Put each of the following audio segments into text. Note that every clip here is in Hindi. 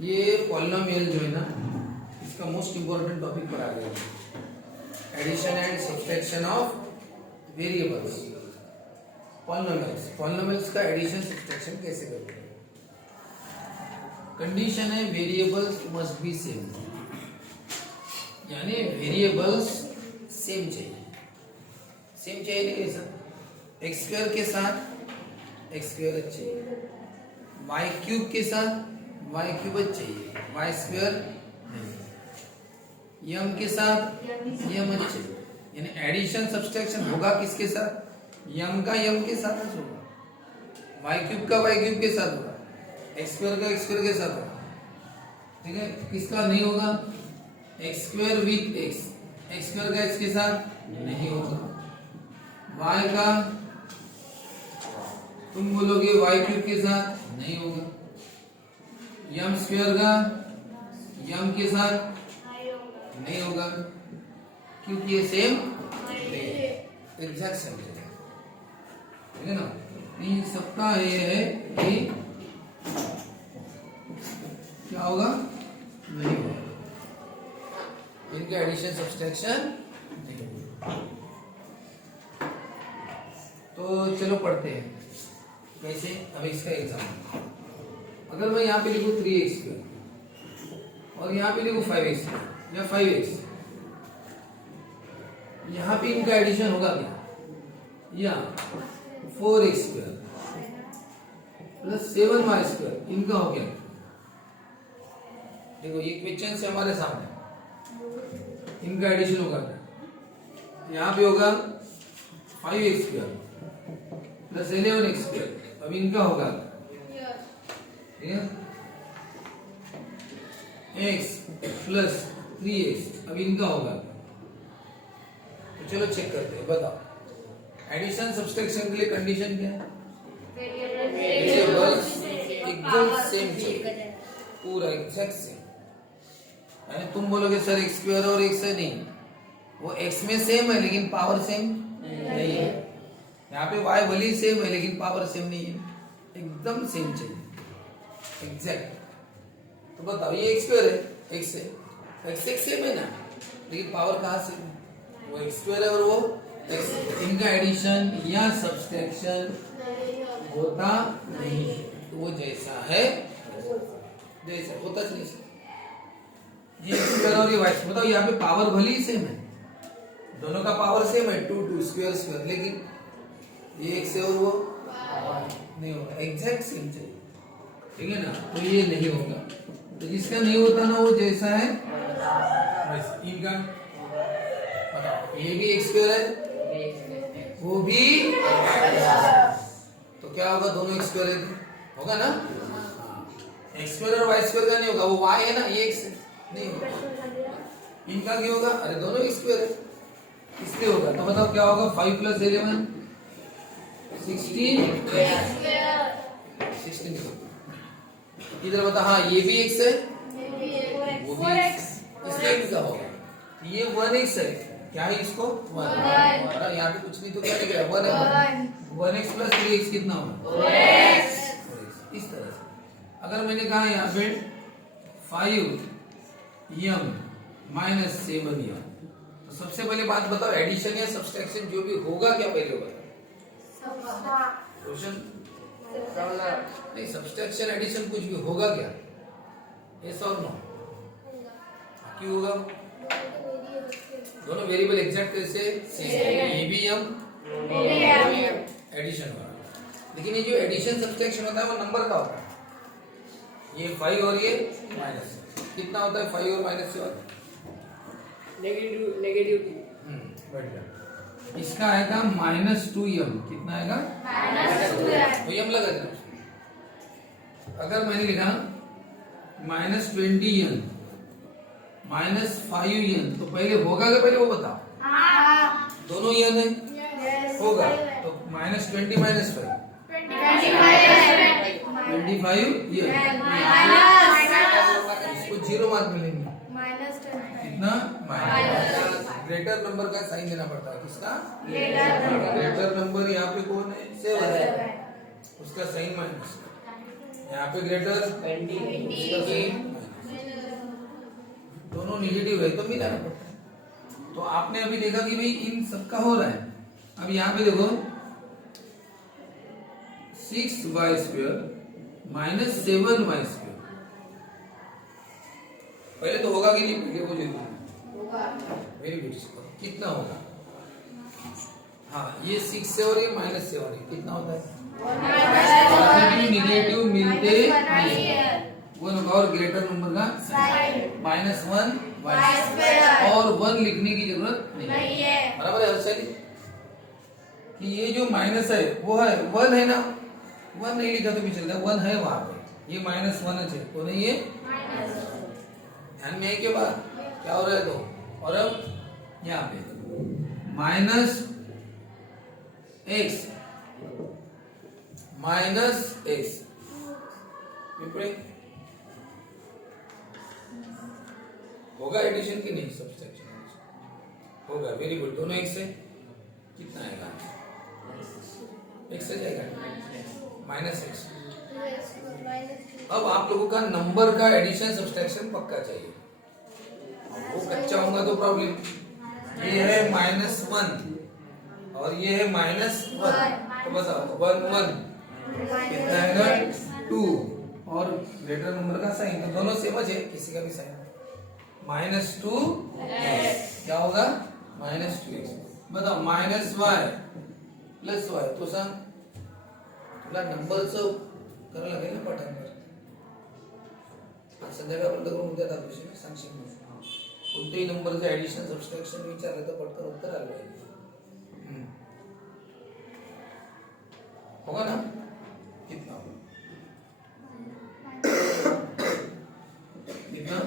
ये पॉलिनोमियल जो है ना, इसका मोस्ट इंपॉर्टेंट टॉपिक पढ़ा गया है, addition and subtraction of variables. Polynomials का एडिशन सब्सट्रैक्शन कैसे करते हैं। कंडीशन है वेरिएबल्स मस्ट बी सेम, यानी वेरिएबल्स सेम चाहिए। सेम चाहिए नहीं कैसा, एक्स स्क्वायर के साथ एक्स स्क्वायर चाहिए, वाई क्यूब के साथ वाई क्यूब चाहिए, वाई स्क्वायर नहीं, यम के साथ यम चाहिए। यानी एडिशन सब्सट्रैक्शन होगा किसके साथ, यम का यम के साथ होगा, वाई क्यूब का वाई क्यूब के साथ होगा, एक्स स्क्वायर का एक्स स्क्वायर के साथ होगा। ठीक है, किसका नहीं होगा, x square with x, x square का एक्स के साथ नहीं होगा, वाई का तुम बोलोगे वाई क्यूब के साथ नहीं होगा, यम स्क्वायर का यम के साथ नहीं होगा, क्योंकि ये सेम एग्जैक्ट सेम है, ठीक है ना। इन सबका ये है कि क्या होगा, नहीं होगा, इनका एडिशन सब्सट्रैक्शन नहीं होगा। तो चलो पढ़ते हैं कैसे। अब इसका एग्जाम्पल, अगर मैं यहाँ पे लिखूँ 3x² और यहाँ पे लिखूँ 5x या 5x, यहाँ पे इनका एडिशन होगा क्या, या 4x² प्लस 7y², इनका हो गया। देखो ये क्वेश्चन से हमारे सामने, इनका एडिशन होगा क्या, यहाँ पे होगा 5x² प्लस 11x², अब इनका होगा ठीक है, x प्लस 3x, अब इनका होगा। तो चलो चेक करते हैं, बताओ एडिशन सब्सट्रैक्शन के लिए कंडीशन क्या है, वेरिएबल्स एकदम सेम चाहिए, पूरा एग्जैक्ट सेम। यानी तुम बोलोगे सर एक्स स्क्वायर और एक्स है, नहीं, वो एक्स में सेम है लेकिन पावर सेम नहीं है। यहाँ पे वाई भली सेम है लेकिन पावर सेम नहीं है, एकदम सेम चाहिए एग्जैक्ट। तो बताओ ये एक्स स्क्वायर है, एक्स है, एक्स एक्स सेम है ना, लेकिन पावर कहाँ से, वो एक्स स्क्वायर है और वो एक्स, इनका एडिशन या सब्सट्रैक्शन होता नहीं, तो वो जैसा है जैसा होता नहीं। ये एक्स स्क्वायर और ये वाई, बताओ यहाँ पे पावर भली सेम है, दोनों का पावर सेम है 2 स्क्वायर स्क्वायर, लेकिन ये एक्स है और वो नहीं होगा, एग्जैक्ट सेम चाहिए, ठीक है ना। तो ये नहीं होगा, तो जिसका नहीं होता ना वो जैसा है बस। इनका बताओ, ये भी एक्स स्क्वायर है, वो भी, तो क्या होगा, दोनों एक्स स्क्वायर है, होगा ना। एक्स स्क्वायर और वाई स्क्वायर का नहीं होगा, वो वाई है ना, ये एक्स नहीं होगा। इनका क्या होगा, अरे दोनों एक्स स्क्वायर है, इसलिए होगा। तो बताओ क्या होगा, 5 प्लस 11 16। इधर बता, हाँ ये भी एक्स है, वो भी एक्स, इसलिए इनका होगा। ये 1x है, क्या है इसको 1, यहाँ पे कुछ नहीं तो क्या लिखा है 1 है, 1x प्लस 3x कितना होगा, इस तरह से। अगर मैंने कहा यहाँ पे 5m माइनस 7m, तो सबसे पहले बात बताओ एडिशन या सब्सट्रैक्शन जो भी होगा क्या, पहले बताओ क्वेश्चन नहीं, सब्सट्रैक्शन एडिशन कुछ भी होगा क्या, यस और नो, क्यों होगा, दोनों वेरिएबल एग्जैक्ट कैसे सेम, ये भी हम एडिशन होगा। लेकिन ये जो एडिशन सब्सट्रैक्शन होता है वो नंबर का होता है, ये 5 और ये माइनस, कितना होता है 5 और माइनस से होता है नेगेटिव। इसका आएगा -2m, कितना आएगा -2m लगा देना। अगर मैंने लिखा -20m -5m, तो पहले होगा क्या, पहले वो बताओ, दोनों n है, होगा, तो -20 -5 25 इसको 0 मार्क मिलेंगे, कितना माइनस, ग्रेटर नंबर का साइन देना पड़ता है, किसका, ग्रेटर नंबर यहाँ पे कौन है, 7 है, उसका साइन माइनस, यहाँ पे ग्रेटर 20, दोनों निगेटिव है तो मिलाना पड़ता है। तो आपने अभी देखा कि भाई इन सबका हो रहा है। अब यहाँ पे देखो 6y² माइनस 7y², पहले तो होगा कि नहीं, पहले वो देखो। Very good. कितना होगा? हाँ, ये 6 से और ये माइनस से, और ये कितना होता है? पॉजिटिव निगेटिव मिलते नहीं, वो और ग्रेटर नंबर का -1 और 1 लिखने की जरूरत नहीं है। बराबर है हर्षल? कि ये जो माइनस है वो है 1 है ना, 1 नहीं लिखा तो भी चलता है, 1 है वहां पे, ये -1 है तो नहीं, ये ध्यान में है के बाद क्या हो रहा है तो। और अब यहाँ पे -x होगा एडिशन की नहीं, सब्सट्रैक्शन होगा। Very good. दोनों x से कितना आएगा? x से जाएगा -x। अब आप लोगों का नंबर का एडिशन सब्सट्रैक्शन पक्का चाहिए, वो कच्चा होगा तो प्रॉब्लम। ये है -1 और ये है -1, तो बताओ 1 कितना आएगा? 2 और ग्रेटर नंबर का साइन, तो दोनों सेम है, किसी का भी साइन। -2 क्या होगा? -2x। बताओ -y + y तो सांग तुला नंबरचं करावं लागेल ना पाठांतर। संध्याकाळपर्यंत करून उद्या दाखवशील, सांगशील मग कोणत्याही नंबरचं ऍडिशन सबट्रॅक्शन विचारलं तर पटकन उत्तर आलं पाहिजे। होगा ना? कितना होगा? कितना?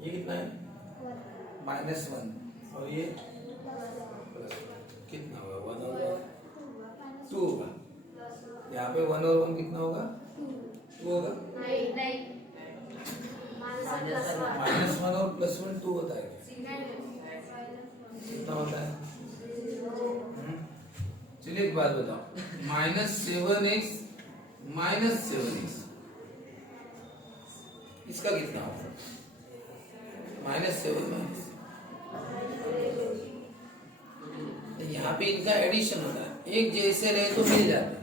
ये कितना है? -1 और ये कितना होगा? 1 और 2 होगा। यहाँ पे 1 और 1 कितना होगा? 2 होगा। -1 और +1 2 होता है, कितना होता है? चलिए एक बात बताओ, -7x -7x इसका कितना होगा? -7 यहाँ पे इनका एडिशन होता है, एक जैसे रहे तो मिल जाता है।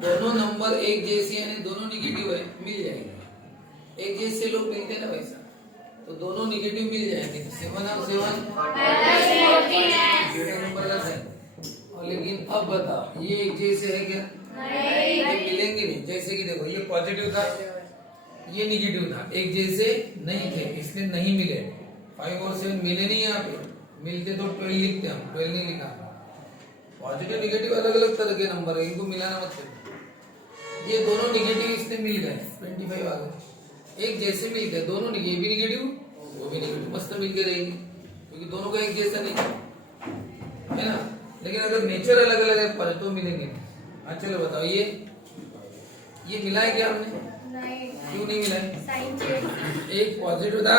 दोनों नंबर एक जैसे यानी दोनों निगेटिव है, मिल जाएंगे। एक जैसे लोग मिलते हैं ना वैसा, तो दोनों निगेटिव मिल जाएंगे। तो 7 और 7 नंबर का है। और लेकिन अब बताओ ये एक जैसे है क्या? ये मिलेंगे नहीं। जैसे कि देखो ये पॉजिटिव था, ये निगेटिव था, एक जैसे नहीं थे इसलिए नहीं मिले। 5 और 7 मिले नहीं, यहाँ पे मिलते तो 12 लिखते हम, 12 नहीं लिखा। पॉजिटिव निगेटिव अलग अलग तरह के नंबर है, इनको मिलाना मत करो। ये दोनों निगेटिव इसमें मिल गए, 25 आ गए। एक जैसे मिल गए दोनों, ये भी निगेटिव वो भी निगेटिव, मस्त मिलके रहेगी क्योंकि दोनों का एक जैसा नहीं है ना। लेकिन अगर नेचर अलग अलग है तो मिलेंगे। हाँ चलो बताओ, ये मिला है क्या हमने? क्यों नहीं मिला है? एक पॉजिटिव था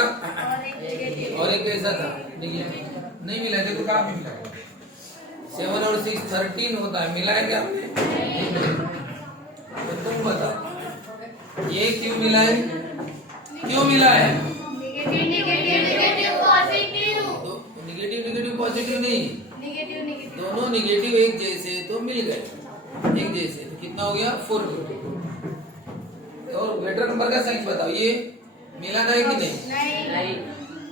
और एक कैसा था? निगेटिव। नहीं मिला है तो कहाँ पे मिला है? 7 और 6 13 होता है, मिला है क्या हमने? तो तुम बताओ ये क्यों मिला है? क्यों मिला है? निगेटिव निगेटिव पॉजिटिव नहीं, दोनों निगेटिव एक जैसे तो मिल गए एक जैसे, तो कितना हो गया? 4। और ग्रेटर नंबर का साइन बताओ, ये मिलाना है कि नहीं?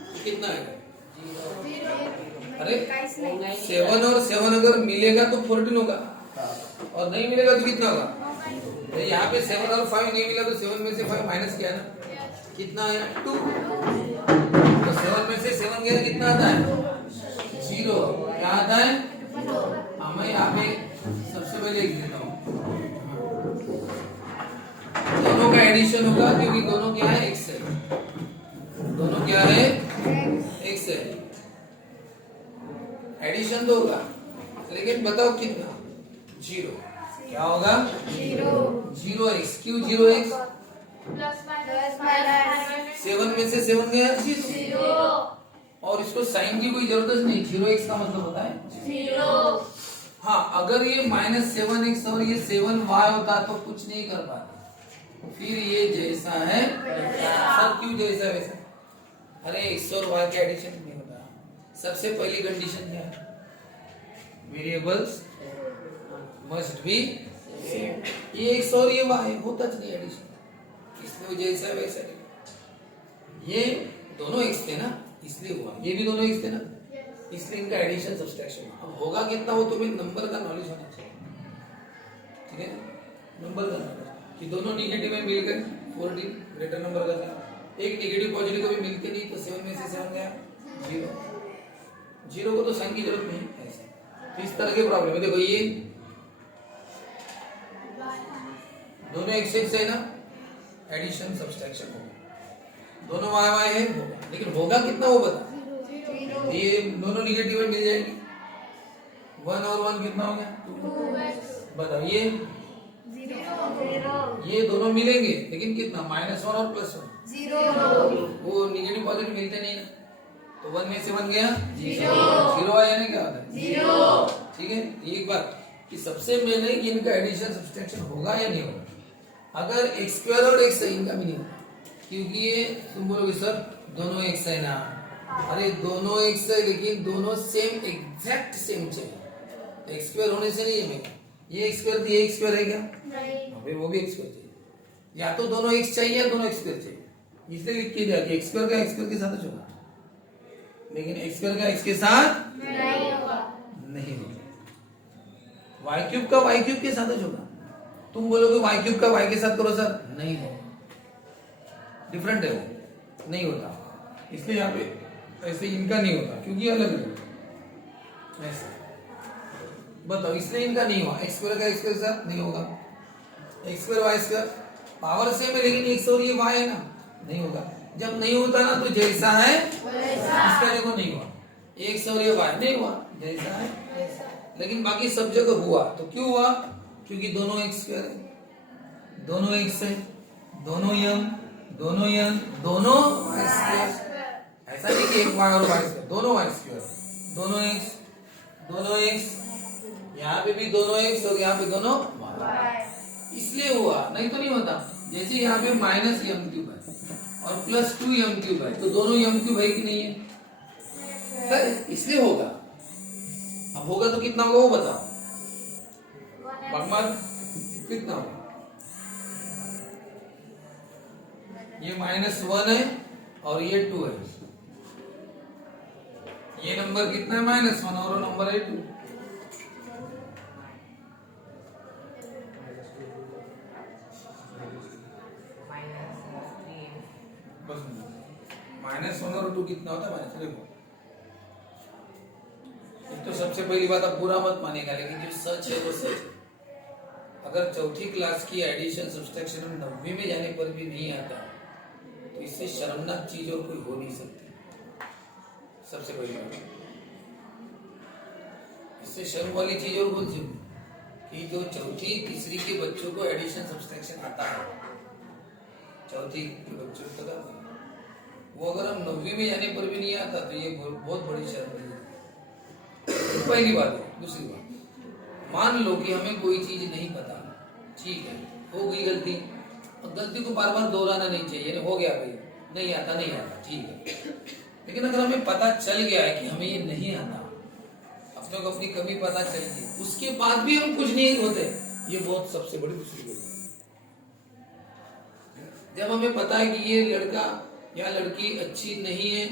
तो कितना है? अरे 7 और 7 अगर मिलेगा तो 14 होगा, और नहीं मिलेगा तो कितना होगा? तो यहाँ पे 7 और 5 नहीं मिला तो 7 में से 5 माइनस किया ना, कितना आया? 2। तो 7 में से 7 गया कितना आता है? 0। क्या आता है? हाँ, मैं यहाँ पे सबसे पहले लिख देता हूँ, दोनों का एडिशन होगा क्योंकि दोनों क्या है? x है। दोनों क्या है? x है। एडिशन तो होगा, लेकिन बताओ कितना? 0। क्या होगा? 0x। क्यों 0x? 7 में से 7 गया 0। और इसको साइन की कोई जरूरत नहीं, 0x का मतलब होता है 0। हाँ, अगर ये -7x और ये 7y होता तो कुछ नहीं कर पाते, फिर ये जैसा है सब क्यों जैसा वैसा। अरे x और y का एडिशन नहीं होता। सबसे पहली कंडीशन क्या है, वेरिएबल्स मस्ट बी सेम। ये x और ये y होता नहीं एडिशन, इसलिए वो जैसा वैसा नहीं। ये दोनों x थे ना इसलिए हुआ, ये भी दोनों x थे ना इसलिए इनका एडिशन सब्सट्रैक्शन। अब होगा कितना वो तुम्हें नंबर का नॉलेज होना चाहिए, ठीक है, नंबर का नॉलेज कि दोनों निगेटिव में मिल गए 14 ग्रेटर नंबर का था, एक नेगेटिव पॉजिटिव कभी मिलते नहीं तो 7 में से 7 गया 0। 0 को तो साइन की जरूरत नहीं ऐसे। तो इस तरह के प्रॉब्लम है। देखो ये दोनों एक से है ना, एडिशन सब्सट्रैक्शन होगा, दोनों y y है होगा, लेकिन होगा कितना वो बता। ये दोनों निगेटिव में मिल जाएगी, 1 और 1 कितना हो गया 2। बताओ ये दोनों मिलेंगे लेकिन कितना -1 और +1 0। वो निगेटिव पॉजिटिव मिलते नहीं ना, तो 1 में से 1 गया 0 आया ना, क्या होता है 0। ठीक है, एक बात कि सबसे पहले इनका एडिशन सब्सट्रैक्शन होगा या नहीं होगा। अगर x² और x है इनका भी नहीं होगा, क्योंकि ये तुम बोलोगे सर दोनों x है ना, अरे दोनों x है लेकिन दोनों सेम एग्जैक्ट सेम चाहिए, x² होने से नहीं है। ये x² थी, ये x² है क्या नहीं, अबे वो भी x² चाहिए, या तो दोनों x चाहिए या दोनों x² चाहिए, इसलिए लिख के दिया कि x² का x² के साथ होगा, लेकिन x² का x के साथ नहीं होगा, नहीं होगा। y³ का y³ के साथ होगा। तुम बोलोगे y³ का y के साथ करो सर, नहीं होगा, डिफरेंट है वो, नहीं होता, इसलिए यहाँ पे ऐसे इनका नहीं होता क्योंकि अलग है ऐसे। बताओ इसलिए इनका नहीं हुआ, x² का x² के साथ नहीं होगा, x² y² पावर सेम है लेकिन x और ये y है ना, नहीं होगा। जब नहीं होता ना तो जैसा है इसका देखो नहीं हुआ, x और ये y नहीं हुआ, जैसा है, लेकिन बाकी सब जगह हुआ। तो क्यों हुआ, क्योंकि दोनों x² है, दोनों x है, दोनों m, दोनों n, दोनों y²। ऐसा नहीं कि एक y और y², दोनों y², दोनों x, दोनों x, यहाँ पे भी दोनों x और यहाँ पे दोनों y, इसलिए हुआ, नहीं तो नहीं होता। जैसे यहाँ पे -m³ है और +2m³ है, तो दोनों m³ है कि नहीं है, इसलिए होगा। अब होगा तो कितना होगा वो बताओ, भगवान कितना होगा। ये -1 है और ये 2 है, ये नंबर कितना है -1 और नंबर है 2। बस -1 और 2 कितना होता है -3। देखो तो सबसे पहली बात आप बुरा मत मानेगा, लेकिन जो सच है वो सच है। अगर चौथी क्लास की एडिशन सब्सट्रैक्शन 90 में जाने पर भी नहीं आता तो इससे शर्मनाक चीज और कोई हो नहीं सकती। सबसे पहली बात, इससे शर्म वाली चीज और कौन सी कि जो चौथी तीसरी के बच्चों को एडिशन सब्सट्रैक्शन आता है, चौथी के बच्चों को वो अगर हम 90 में जाने पर भी नहीं आता तो ये बहुत बड़ी शर्म है। पहली बात है। दूसरी बात, मान लो कि हमें कोई चीज नहीं पता, ठीक है, हो गई गलती, और गलती को बार बार दोहराना नहीं चाहिए, हो गया भाई नहीं आता ठीक है। लेकिन अगर हमें पता चल गया है कि हमें ये नहीं आता, अपने को अपनी कमी पता चल गई, उसके बाद भी हम कुछ नहीं होते, ये बहुत सबसे बड़ी दूसरी बात। जब हमें पता है कि ये लड़का या लड़की अच्छी नहीं है,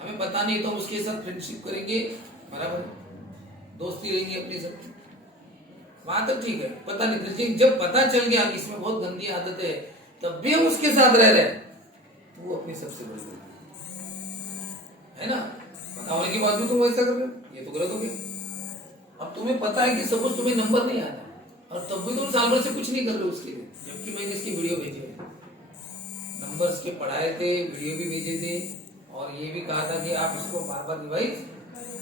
हमें पता नहीं, तो हम उसके साथ फ्रेंडशिप करेंगे, बराबर दोस्ती रहेंगी अपनी सब, वहां तक ठीक है। पता नहीं, लेकिन जब पता चल गया कि इसमें बहुत गंदी आदत है, तब भी हम उसके साथ रह रहे हैं, तो वो अपनी सबसे बड़ी गलती है ना। पता होने के बाद भी तुम वैसा कर रहे हो, ये तो गलत हो गया। अब तुम्हें पता है कि सपोज तुम्हें नंबर नहीं आता और तब भी तुम साल भर से कुछ नहीं कर रहे हो उसके लिए, जबकि मैंने इसकी वीडियो भेजी है, नंबर्स के पढ़ाए थे, वीडियो भी भेजे थे, और ये भी कहा था कि आप इसको बार बार रिवाइज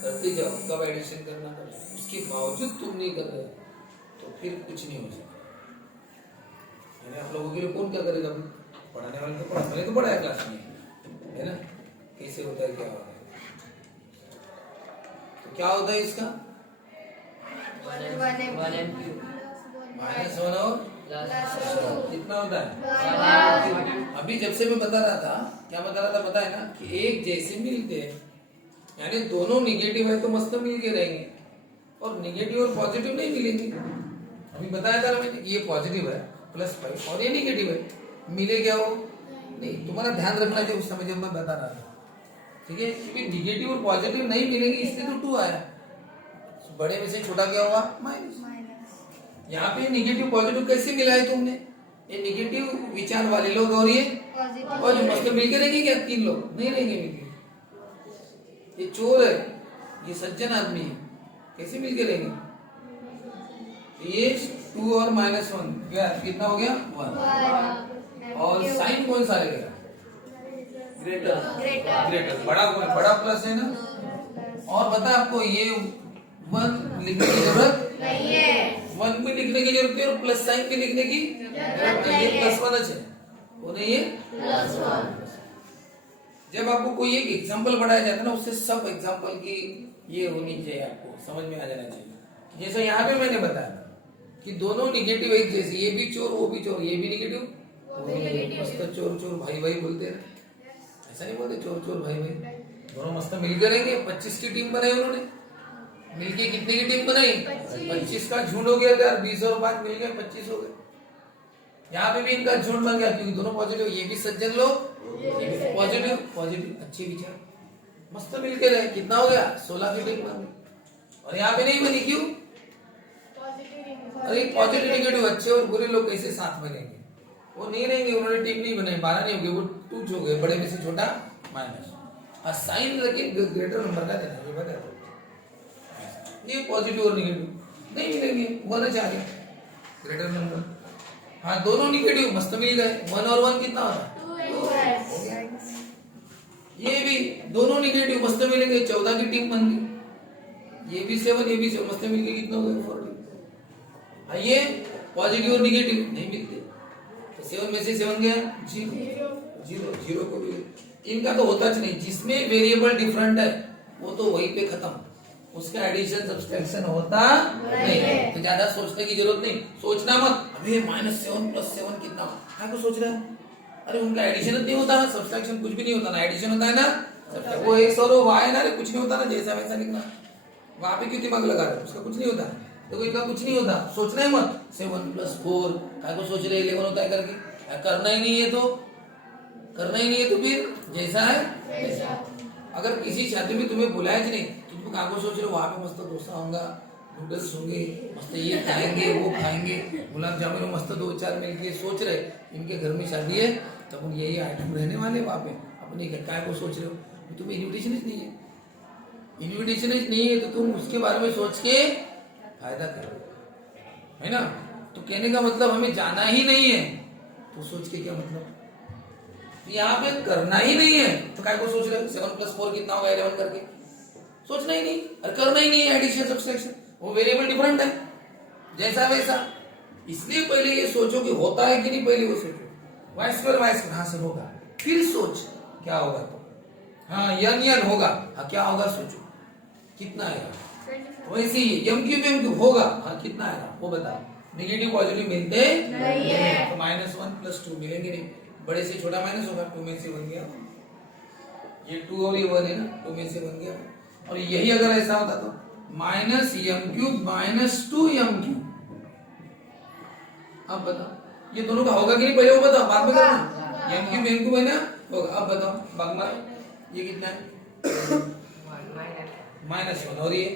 करते जाओ, कब एडिशन करना कर, उसके बावजूद तुम नहीं कर रहे तो फिर कुछ नहीं हो सकता। मैंने आप लोगों के लिए कौन क्या करेगा, पढ़ाने वाले तो मैंने तो पढ़ाया क्लास में, है ना, कैसे होता है क्या होता है। तो क्या होता है इसका, माइनस वन और कितना होता है? अभी जब से मैं बता रहा था, क्या बता रहा था पता है ना, कि एक जैसे मिलते हैं, यानी दोनों निगेटिव है तो मस्त मिल के रहेंगे, और निगेटिव और पॉजिटिव नहीं मिलेंगे। अभी बताया था मैंने कि ये पॉजिटिव है +5 और ये निगेटिव है, मिले क्या वो नहीं। तुम्हारा ध्यान रखना चाहिए उस समय जब मैं बता रहा था, ठीक है, क्योंकि निगेटिव और पॉजिटिव नहीं मिलेंगे इसलिए तो 2 आया। बड़े में से छोटा क्या हुआ? माइनस। यहाँ पे निगेटिव पॉजिटिव कैसे मिला है तुमने? ये निगेटिव विचार वाले लोग और ये पॉजिटिव मस्त मिलके रहेंगे क्या? 3 लोग नहीं रहेंगे मिलके। ये चोर है, ये सज्जन आदमी है, कैसे मिलके रहेंगे? ये 2 और -1 क्या कितना हो गया? 1। और साइन कौन सा रहेगा? ग्रेटर। बड़ा प्लस है ना। और बता आपको ये 1 लिखने की जरूरत नहीं है, 1 भी लिखने की जरूरत है और प्लस साइन भी लिखने की जरूरत नहीं है। +1 है वो नहीं है +1। जब आपको कोई एक एग्जांपल पढ़ाया जाता है ना, उससे सब एग्जांपल की ये होनी चाहिए, आपको समझ में आ जाना चाहिए। जैसे यहाँ पे मैंने बताया कि दोनों निगेटिव एक जैसे, ये भी चोर वो भी चोर, ये भी निगेटिव मस्त चोर चोर भाई भाई बोलते हैं, ऐसा नहीं बोलते चोर चोर भाई भाई, दोनों मस्त मिलकर रहेंगे। 25 की टीम बनाई उन्होंने, मिलके कितने की टीम बनाई? 25 का झुंड हो गया यार, 20 और 5 मिल गए 25 हो गए। यहाँ पे भी इनका झुंड बन गया क्योंकि दोनों पॉजिटिव, ये भी सज्जन लोग पॉजिटिव अच्छे विचार मस्त मिलके रहे, कितना हो गया? 16 की टीम बन गई। और यहाँ पे नहीं बनी क्यों? अरे पॉजिटिव निगेटिव अच्छे और बुरे लोग कैसे साथ में रहेंगे? वो नहीं रहेंगे, उन्होंने टीम नहीं बनाई, 12 नहीं हो गए, वो 2 हो गए, बड़े में से छोटा माइनस। और साइन लेकिन ग्रेटर नंबर का देना, ये बता। ये पॉजिटिव और निगेटिव नहीं मिलेंगे, 1 आ गया ग्रेटर नंबर। हाँ दोनों निगेटिव मस्त मिल गए, 1 और 1 कितना होता? 2। ये भी दोनों निगेटिव मस्त मिलेंगे, 14 की टीम बन गई। ये भी 7 ये भी 7 मस्त मिलके कितना हो गया? 40। ये पॉजिटिव और निगेटिव नहीं मिलते, तो 7 में से 7 गया 0 को भी इनका तो होता नहीं। जिसमें वेरिएबल डिफरेंट है वो तो वहीं पे खत्म, उसका एडिशन सब्सट्रैक्शन होता नहीं। तो ज्यादा सोचने की जरूरत नहीं, सोचना मत अभी -7 + 7 कितना, क्या को सोच रहा है? अरे उनका एडिशन नहीं होता ना, सब्सट्रैक्शन कुछ भी नहीं होता ना, एडिशन होता है ना, वो x और y है ना, अरे कुछ नहीं होता ना, जैसा वैसा लिखना। वहां पे क्यों दिमाग लगा रहे? उसका कुछ नहीं होता, देखो इनका कुछ नहीं होता, सोचना ही मत। 7 + 4 क्या को सोच रहे? 11 होता है करके, करना ही नहीं है तो फिर जैसा है वैसा। अगर किसी शादी में तुम्हें बुलाया नहीं, तुम क्या को सोच रहे हो? वहां पे मस्त डोसा होगा, नूडल्स होंगे, मस्त ये खाएंगे वो खाएंगे, गुलाब जामुन मस्त 2-4 मिलके सोच रहे इनके घर में शादी है, तब यही आइटम रहने वाले वहां पे। अपने क्या को सोच रहे हो? तुम्हें इन्विटेशन नहीं है, इन्विटेशन नहीं है तो तुम उसके बारे में सोच के फायदा करो, है ना। तो कहने का मतलब हमें जाना ही नहीं है, तो सोच के क्या मतलब? यहाँ पे करना ही नहीं है तो काय को सोच रहे? 7 + 4 कितना होगा? 11 करके सोचना ही नहीं और करना ही नहीं है एडिशन सब्सट्रैक्शन, वो वेरिएबल डिफरेंट है जैसा वैसा। इसलिए पहले ये सोचो कि होता है कि नहीं, पहले वो सोचो y2 हाँ से होगा, फिर सोच क्या होगा। तो हाँ यन होगा, हाँ क्या होगा सोचो कितना आएगा। वैसे ही m³ होगा, हाँ कितना आएगा वो बताओ। नेगेटिव पॉजिटिव मिलते नहीं है, तो -1 + 2 मिलेंगे नहीं, बड़े से छोटा माइनस होगा, 2 में से 1 गया, ये 2 और ये 1 है ना, 2 में से 1 गया। और यही अगर ऐसा होता तो -m³ - 2m³, अब बताओ ये दोनों का होगा कि नहीं, पहले वो बताओ, बाद में करना। m³ है ना होगा, अब बताओ भाग मारो, ये कितना है? -1 और ये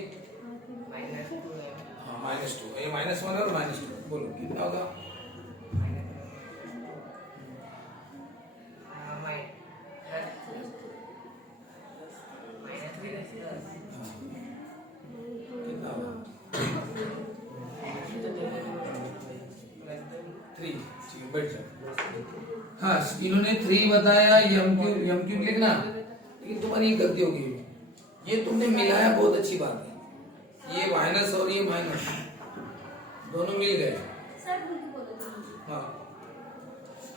हाँ -2, ये -1 और -2 बोलो कितना होगा? कितना होगा? 3। बैठ जाओ। हाँ इन्होंने 3 बताया, m³ लिखना, लेकिन तुम्हारी ये गलती होगी, ये तुमने मिलाया बहुत अच्छी बात है, ये माइनस और ये माइनस दोनों मिल गए। हाँ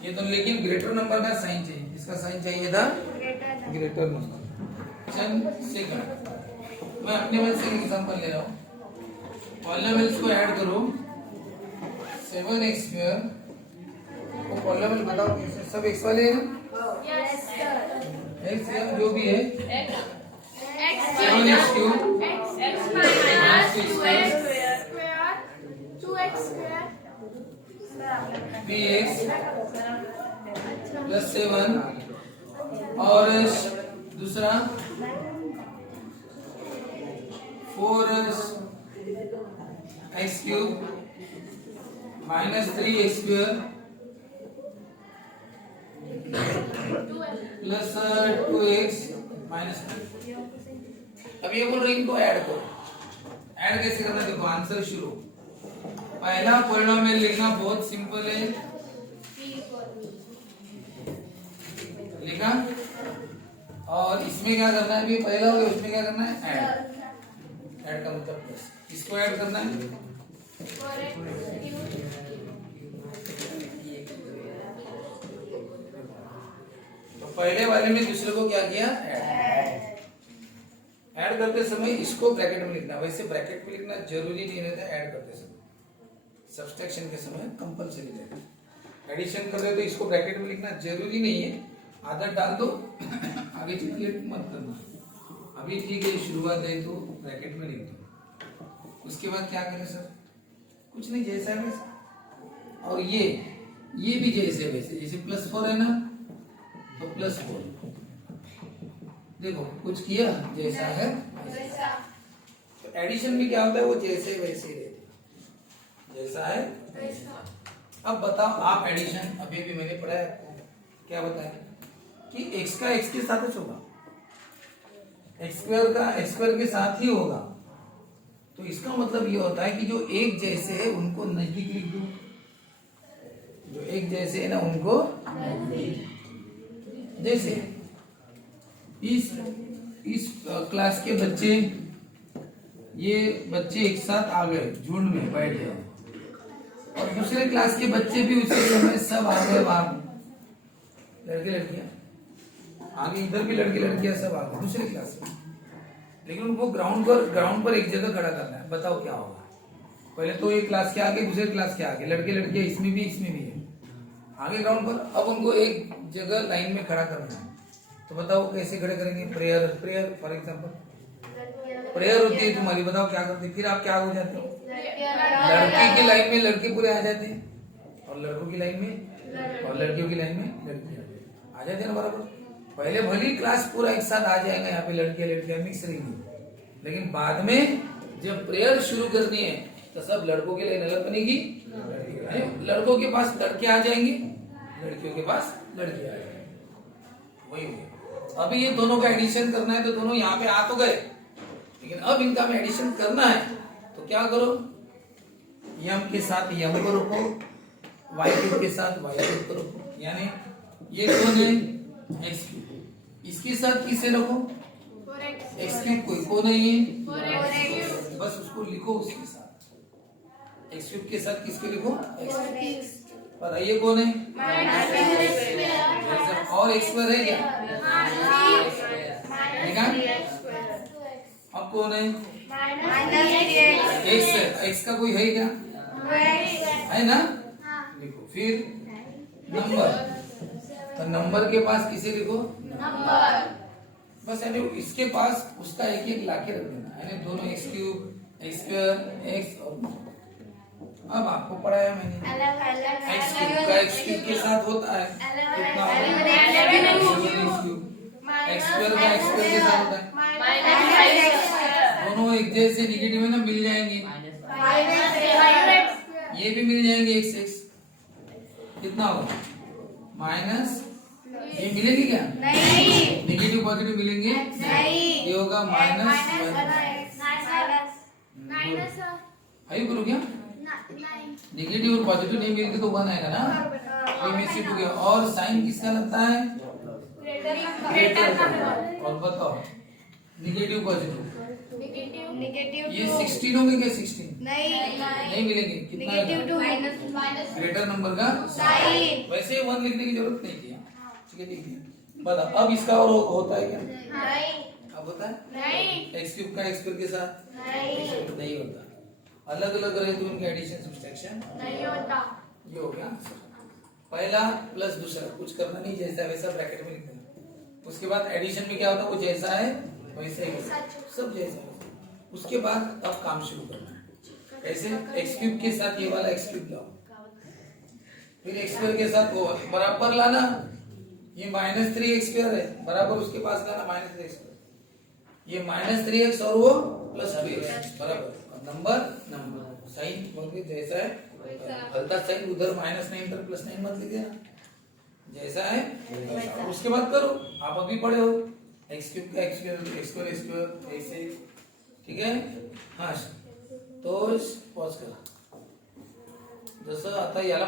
ये तो, लेकिन ग्रेटर नंबर का साइन चाहिए, इसका साइन चाहिए था ग्रेटर नंबर। सेकंड मैं अपने मन से एग्जांपल ले रहा हूँ, पॉलिनोमियल्स को ऐड करो 7x² वो पॉलिनोमियल बताओ कैसे सब x वाले हैं x जो भी है 7x³ bx प्लस 7 और दूसरा 4x³ minus 3x² plus 2x minus 2। अब ये बोल रहे इनको ऐड करो। ऐड कैसे करना देखो आंसर शुरू। पहला पॉलिनोमियल लिखना बहुत सिंपल है, लिखा और इसमें क्या करना है अभी पहला हो गया उसमें क्या करना है ऐड। ऐड का मतलब प्लस इसको ऐड करना है तो पहले वाले में दूसरे को क्या किया ऐड करते समय इसको ब्रैकेट में लिखना। वैसे ब्रैकेट में लिखना जरूरी नहीं रहता ऐड करते समय, सब्सट्रैक्शन के समय कंपलसरी रहता है। एडिशन कर रहे हो तो इसको ब्रैकेट में लिखना जरूरी नहीं है, आदत डाल दो आगे चलिए मत करना। अभी ठीक है शुरुआत है तो ब्रैकेट में लिख दो, उसके बाद क्या करें सर कुछ नहीं जैसा है वैसा। और ये भी जैसे वैसे, जैसे +4 है ना तो +4 देखो कुछ किया जैसा है वैसा। तो एडिशन में क्या होता है वो जैसे वैसे रहते जैसा है वैसा। अब बताओ आप एडिशन अभी भी मैंने पढ़ा है क्या बताया कि x का x के साथ ही होगा, x² का x² के साथ ही होगा। तो इसका मतलब ये होता है कि जो एक जैसे है उनको नजदीक लिख दो, जो एक जैसे है ना उनको जैसे इस क्लास के बच्चे ये बच्चे एक साथ आ गए झुंड में बैठ गए और दूसरे क्लास के बच्चे भी उसी समय सब आ गए वहां, लड़के लड़कियां आगे इधर भी लड़के लड़कियां सब आ गए दूसरे क्लास में, लेकिन उनको ग्राउंड पर एक जगह खड़ा करना है। बताओ क्या होगा। पहले तो एक क्लास के आगे दूसरे क्लास के आगे लड़के लड़कियां इसमें भी है आगे ग्राउंड पर। अब उनको एक जगह लाइन में खड़ा करना है तो बताओ कैसे खड़े करेंगे। प्रेयर फॉर एग्जाम्पल प्रेयर होती है तुम्हारी, बताओ क्या करते फिर आप क्या हो जाते हो। लड़की की लाइन में लड़के पूरे आ जाते हैं और लड़कों की लाइन में और लड़कियों की लाइन में लड़कियां आ जाते हैं ना बराबर। पहले भली क्लास पूरा एक साथ आ जाएगा यहाँ पे लड़कियां लड़कियां मिक्स रहेंगी, लेकिन बाद में जब प्रेयर शुरू करनी है तो सब लड़कों की लाइन अलग बनेगी, लड़कों के पास लड़के आ जाएंगे लड़कियों के पास लड़कियां आ जाएंगे। वही अभी ये दोनों का एडिशन करना है तो दोनों यहाँ पे आ तो गए, लेकिन अब इनका में एडिशन करना है तो क्या करो यम के साथ यम को रखो, वाई क्यूब के साथ वाई क्यूब को रखो, यानी ये कौन है x³, इसके साथ किसे रखो x³ कोई नहीं है बस उसको लिखो उसके साथ x³ के साथ किसके लिखो x। पर ये कौन है और x² है क्या अब कौन है x का कोई है क्या है ना लिखो। फिर नंबर तो नंबर के पास किसे लिखो बस, यानी इसके पास उसका एक एक लाके रख देना, यानी दोनों x³ x² x। और अब आपको पढ़ाया मैंने x³ का x³ के साथ होता है कितना x² का x² के साथ होता है दोनों एक जैसे निगेटिव है ना मिल जाएंगे, ये भी मिल जाएंगे x कितना होगा माइनस, ये मिलेंगे क्या नहीं, निगेटिव पॉजिटिव मिलेंगे नहीं, ये होगा माइनस हाई करो क्या निगेटिव और पॉजिटिव नहीं मिलेंगे तो 1 आएगा ना, ये में शिफ्ट हो गया। और साइन किसका लगता है ग्रेटर। और बताओ निगेटिव पॉजिटिव ये 16 होंगे क्या 16 नहीं मिलेंगे, कितना ग्रेटर नंबर का साइन। वैसे 1 लिखने की जरूरत नहीं थी, ठीक है लिख दिया। बता अब इसका और होता है क्या अब होता है x³ का x² के साथ नहीं होता। अलग अलग रहे तो उनके एडिशन सब्सट्रैक्शन नहीं होता। ये हो गया आंसर। पहला प्लस दूसरा, कुछ करना नहीं, जैसा वैसा ब्रैकेट में लिख देना। उसके बाद एडिशन में क्या होता है, वो जैसा है वैसा ही होता है, सब जैसा है। उसके बाद अब काम शुरू करना है। ऐसे एक्स क्यूब के साथ ये वाला एक्स क्यूब लाओ, फिर एक्स स्क्वायर के साथ वो बराबर लाना, ये -3x² है, बराबर उसके पास लाना -3x², ये -3x और वो +2x बराबर। नंबर साइन बोल जैसा है हल्का साइन, उधर -9 पर +9 मत लिख देना, जैसा है उसके बाद करो। आप अभी पढ़े हो एक्स क्यूब का एक्स स्क्वायर ऐसे, ठीक है। हाँ तो पॉज करा, जसं आता याला